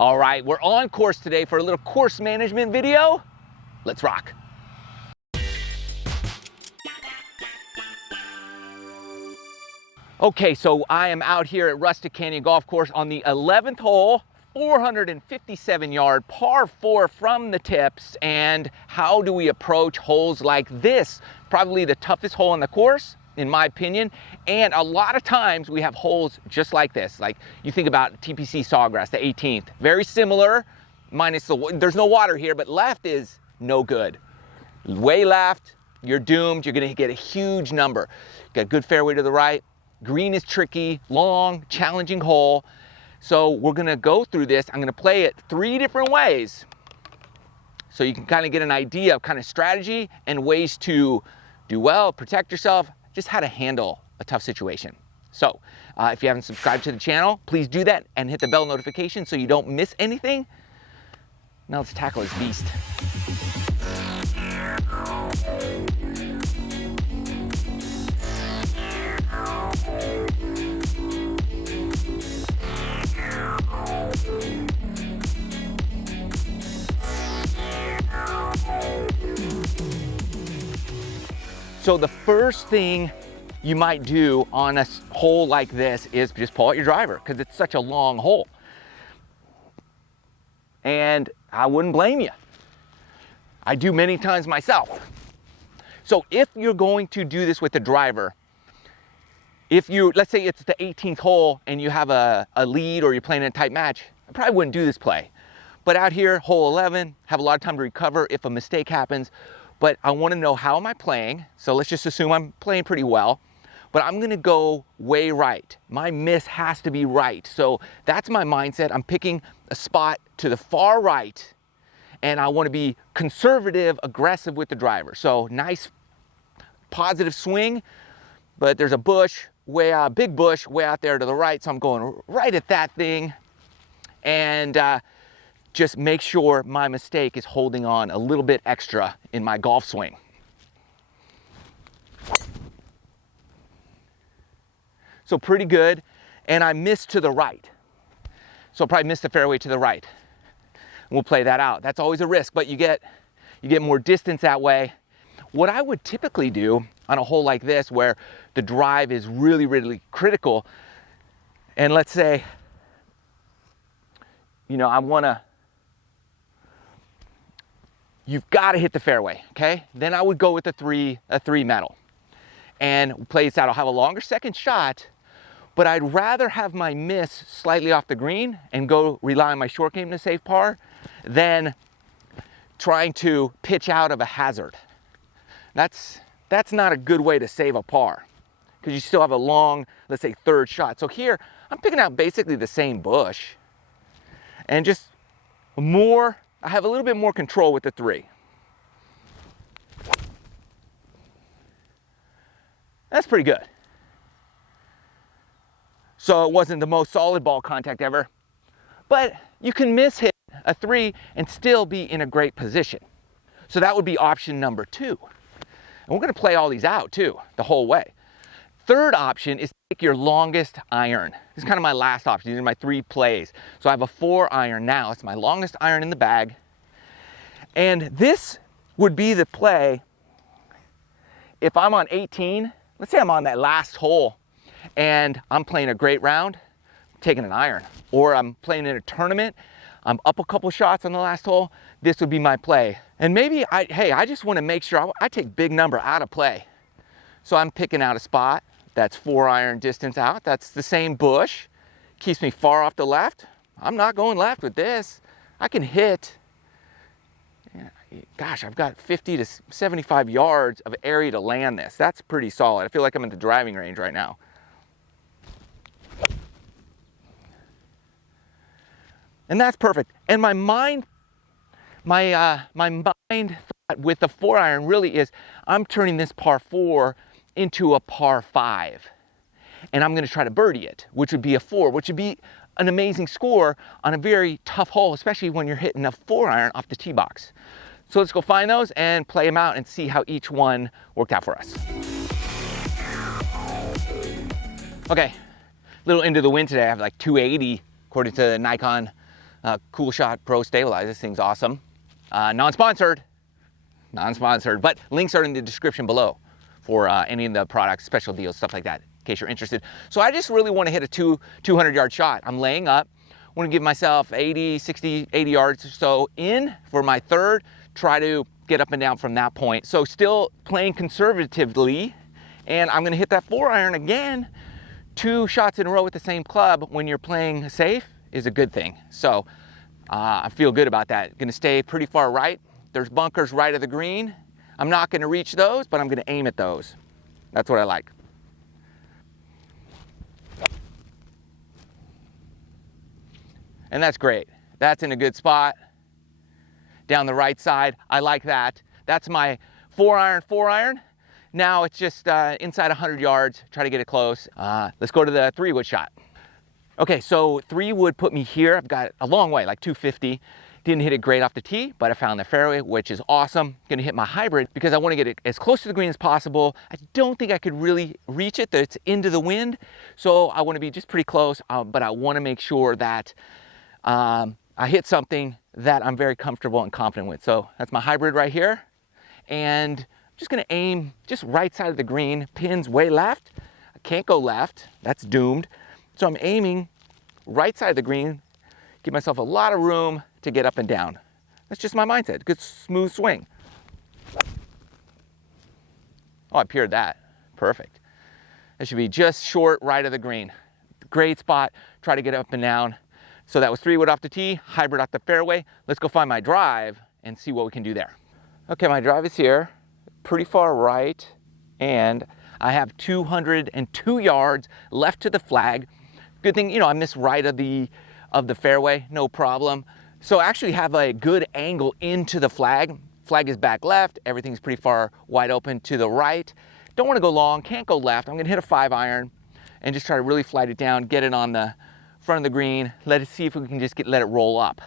All right, we're on course today for a little course management video. Let's rock. Okay, so I am out here at Rustic Canyon Golf Course on the 11th hole, 457 yard par 4 from the tips. And how do we approach holes like this? Probably the toughest hole on the course, in my opinion. And a lot of times we have holes just like this. Like you think about TPC Sawgrass, the 18th, very similar, minus there's no water here, but left is no good. Way left, you're doomed. You're gonna get a huge number. Got a good fairway to the right. Green is tricky, long, challenging hole. So we're gonna go through this. I'm gonna play it 3 different ways so you can kind of get an idea of kind of strategy and ways to do well, protect yourself, just how to handle a tough situation. So if you haven't subscribed to the channel, please do that and hit the bell notification so you don't miss anything. Now let's tackle this beast. So the first thing you might do on a hole like this is just pull out your driver because it's such a long hole. And I wouldn't blame you. I do many times myself. So if you're going to do this with the driver, let's say it's the 18th hole and you have a lead or you're playing in a tight match, I probably wouldn't do this play. But out here, hole 11, have a lot of time to recover if a mistake happens. But I want to know, how am I playing? So let's just assume I'm playing pretty well, but I'm going to go way right. My miss has to be right. So that's my mindset. I'm picking a spot to the far right, and I want to be conservative, aggressive with the driver. So nice, positive swing, but there's a bush, big bush way out there to the right. So I'm going right at that thing, and just make sure my mistake is holding on a little bit extra in my golf swing. So pretty good, and I missed to the right. So I'll probably miss the fairway to the right. And we'll play that out. That's always a risk, but you get more distance that way. What I would typically do on a hole like this where the drive is really, really critical, and let's say, you've got to hit the fairway, okay? Then I would go with a three metal and play this out. I'll have a longer second shot, but I'd rather have my miss slightly off the green and go rely on my short game to save par than trying to pitch out of a hazard. That's not a good way to save a par because you still have a long, let's say, third shot. So here, I'm picking out basically the same bush and just I have a little bit more control with the 3. That's pretty good. So it wasn't the most solid ball contact ever, but you can miss hit a 3 and still be in a great position. So that would be option number 2. And we're gonna play all these out too, the whole way. Third option is to pick your longest iron. This is kind of my last option. These are my 3 plays. So I have a 4 iron now. It's my longest iron in the bag. And this would be the play if I'm on 18. Let's say I'm on that last hole and I'm playing a great round, I'm taking an iron. Or I'm playing in a tournament, I'm up a couple shots on the last hole, this would be my play. And maybe, I just want to make sure I take big number out of play. So I'm picking out a spot that's 4 iron distance out. That's the same bush. Keeps me far off the left. I'm not going left with this. I can hit, gosh, I've got 50 to 75 yards of area to land this. That's pretty solid. I feel like I'm at the driving range right now. And that's perfect. And my mind thought with the 4 iron really is, I'm turning this par 4 into a par 5. And I'm going to try to birdie it, which would be a 4, which would be an amazing score on a very tough hole, especially when you're hitting a 4 iron off the tee box. So let's go find those and play them out and see how each one worked out for us. Okay, a little into the wind today. I have like 280 according to the Nikon Cool Shot Pro Stabilizer. This thing's awesome. Non-sponsored, but links are in the description below for any of the products, special deals, stuff like that, in case you're interested. So I just really want to hit a 200-yard shot. I'm laying up. I want to give myself 80, 60, 80 yards or so in for my third. Try to get up and down from that point. So still playing conservatively, and I'm going to hit that 4-iron again. 2 shots in a row with the same club when you're playing safe is a good thing. So I feel good about that. Going to stay pretty far right. There's bunkers right of the green. I'm not going to reach those, but I'm going to aim at those. That's what I like. And that's great. That's in a good spot. Down the right side, I like that. That's my 4-iron. Now it's just inside 100 yards, try to get it close. Let's go to the 3-wood shot. Okay, so 3 wood put me here. I've got a long way, like 250. Didn't hit it great off the tee, but I found the fairway, which is awesome. Gonna hit my hybrid because I wanna get it as close to the green as possible. I don't think I could really reach it, that it's into the wind. So I wanna be just pretty close, but I wanna make sure that I hit something that I'm very comfortable and confident with. So that's my hybrid right here. And I'm just gonna aim just right side of the green, pins way left. I can't go left, that's doomed. So I'm aiming right side of the green, give myself a lot of room to get up and down. That's just my mindset, good smooth swing. Oh, I piered that, perfect. That should be just short right of the green. Great spot, try to get up and down. So that was 3-wood off the tee, hybrid off the fairway. Let's go find my drive and see what we can do there. Okay, my drive is here, pretty far right, and I have 202 yards left to the flag. Good thing, you know, I missed right of the fairway, no problem. So I actually have a good angle into the flag. Flag is back left, everything's pretty far wide open to the right. Don't want to go long, can't go left. I'm gonna hit a 5-iron and just try to really flight it down, get it on the front of the green, let it see if we can just let it roll up.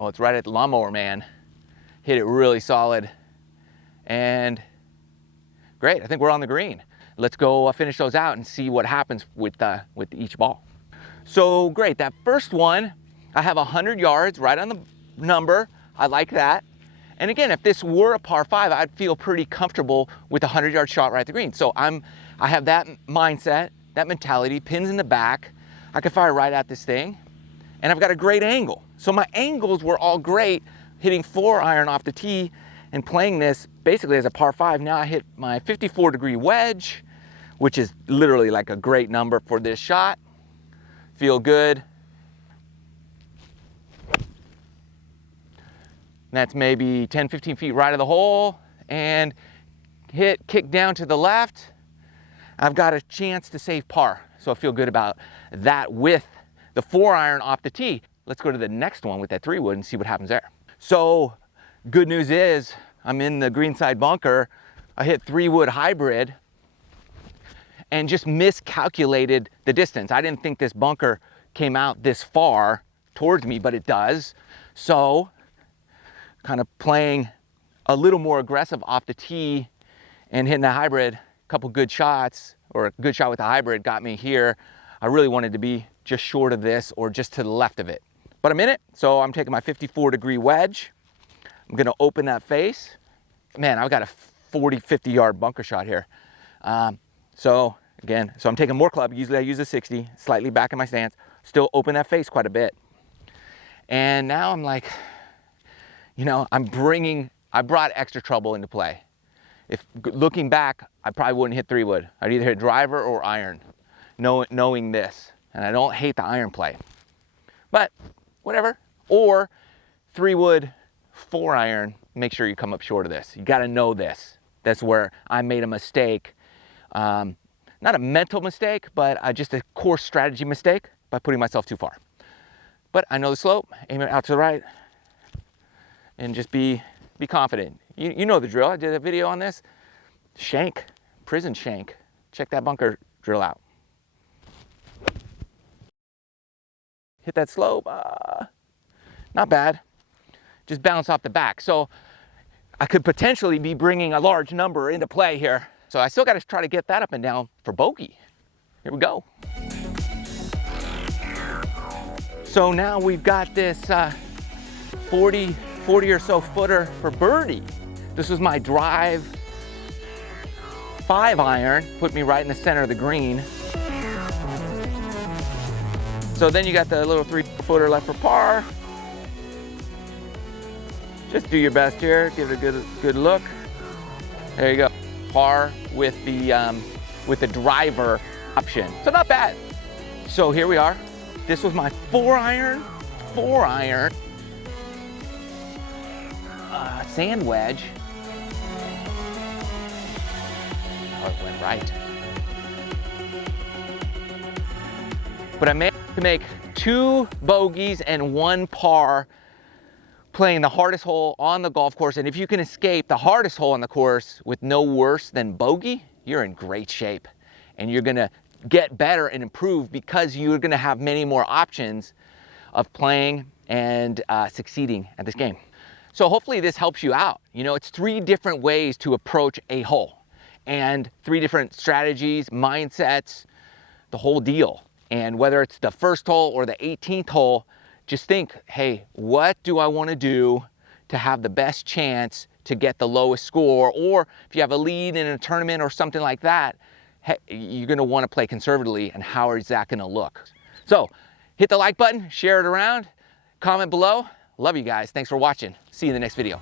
Oh, it's right at the lawnmower, man. Hit it really solid. And great, I think we're on the green. Let's go finish those out and see what happens with each ball. So great, that first one, I have 100 yards right on the number. I like that. And again, if this were a par 5, I'd feel pretty comfortable with a 100-yard shot right at the green. So I have that mindset, that mentality, pins in the back. I can fire right at this thing, and I've got a great angle. So my angles were all great, hitting 4-iron off the tee and playing this basically as a par 5. Now I hit my 54-degree wedge, which is literally like a great number for this shot. Feel good. That's maybe 10, 15 feet right of the hole, and kick down to the left. I've got a chance to save par, so I feel good about that with the 4-iron off the tee. Let's go to the next one with that 3-wood and see what happens there. So good news is I'm in the greenside bunker. I hit 3-wood hybrid and just miscalculated the distance. I didn't think this bunker came out this far towards me, but it does. So kind of playing a little more aggressive off the tee and hitting the hybrid. A couple good shots, or a good shot with the hybrid got me here. I really wanted to be just short of this or just to the left of it. But I'm in it, so I'm taking my 54-degree wedge. I'm gonna open that face. Man, I've got a 40, 50-yard bunker shot here. So I'm taking more club. Usually I use a 60, slightly back in my stance. Still open that face quite a bit. And now I'm like, you know, I brought extra trouble into play. If looking back, I probably wouldn't hit 3-wood. I'd either hit driver or iron, knowing this. And I don't hate the iron play, but whatever. Or 3-wood, 4-iron, make sure you come up short of this. You gotta know this. That's where I made a mistake. Not a mental mistake, but just a course strategy mistake by putting myself too far. But I know the slope, aim it out to the right, and just be confident. You know the drill. I did a video on this. Shank, prison shank. Check that bunker drill out. Hit that slope. Not bad. Just bounce off the back. So I could potentially be bringing a large number into play here. So I still got to try to get that up and down for bogey. Here we go. So now we've got this 40 or so footer for birdie. This was my drive 5-iron, put me right in the center of the green. So then you got the little 3-footer left for par. Just do your best here, give it a good look. There you go, par with the driver option. So not bad. So here we are. This was my 4-iron sand wedge. Oh, it went right. But I managed to make 2 bogeys and 1 par playing the hardest hole on the golf course. And if you can escape the hardest hole on the course with no worse than bogey, you're in great shape. And you're gonna get better and improve because you're gonna have many more options of playing and succeeding at this game. So hopefully this helps you out. You know, it's 3 different ways to approach a hole and 3 different strategies, mindsets, the whole deal. And whether it's the first hole or the 18th hole, just think, hey, what do I want to do to have the best chance to get the lowest score? Or if you have a lead in a tournament or something like that, hey, you're going to want to play conservatively, and how is that going to look? So hit the like button, share it around, comment below. Love you guys. Thanks for watching. See you in the next video.